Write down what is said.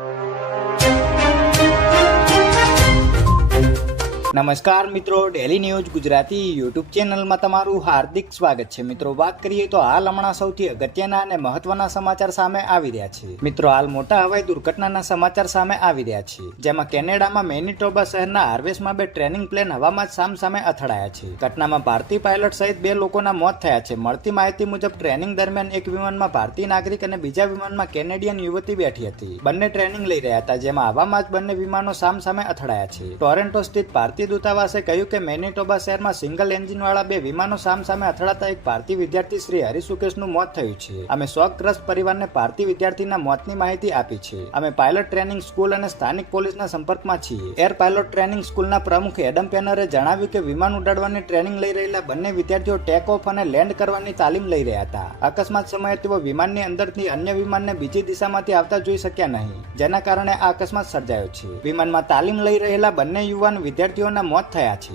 you. નમસ્કાર મિત્રો daily news Gujarati YouTube ચેનલમાં તમારું હાર્દિક સ્વાગત છે. મિત્રો, વાત કરીએ તો હાલ હમણાં સૌથી અગત્યના અને મહત્વના સમાચાર સામે આવી રહ્યા છે. મિત્રો, હાલ મોટા હવાઈ દુર્ઘટનાના સમાચાર સામે આવી રહ્યા છે, જેમાં કેનેડામાં મેનિટોબા શહેરના હાર્વેસમાં બે ટ્રેનિંગ પ્લેન હવામાં સામ સામસામે અથડાયા છે. ઘટનામાં ભારતીય પાયલટ સહિત બે લોકોના મોત થયા છે. મળતી માહિતી મુજબ, ટ્રેનિંગ દરમિયાન એક વિમાનમાં ભારતીય નાગરિક અને બીજા વિમાનમાં કેનેડિયન યુવતી બેઠી હતી. બંને ટ્રેનિંગ લઈ રહ્યા હતા, જેમાં હવામાં જ બંને વિમાનો સામસામે અથડાયા છે. ટોરેન્ટો સ્થિત ભારતીય દૂતાવાસે કહ્યું કે મેનિટોબા શહેરમાં સિંગલ એન્જિનવાળા બે વિમાનો સામસામે અથડાતા એક ભારતીય વિદ્યાર્થી શ્રી હરિસુકેશનું મોત થયું છે. અમે શોકગ્રસ્ત પરિવારને ભારતીય વિદ્યાર્થીના મોતની માહિતી આપી છે. અમે પાયલટ ટ્રેનિંગ સ્કૂલ અને સ્થાનિક પોલીસના સંપર્કમાં છીએ. એર પાયલોટ ટ્રેનિંગ સ્કૂલના પ્રમુખ એડમ પેનરે જણાવ્યું કે વિમાન ઉડાડવાની ટ્રેનિંગ લઈ રહેલા બંને વિદ્યાર્થીઓ ટેક ઓફ અને લેન્ડ કરવાની તાલીમ લઈ રહ્યા હતા. અકસ્માત સમયે તેઓ વિમાનની અંદરથી અન્ય વિમાનને બીજી દિશામાંથી આવતા જોઈ શક્યા નહીં, જેના કારણે આ અકસ્માત સર્જાયો છે. વિમાનમાં તાલીમ લઈ રહેલા બંને યુવાન વિદ્યાર્થીઓના મોત થયા છે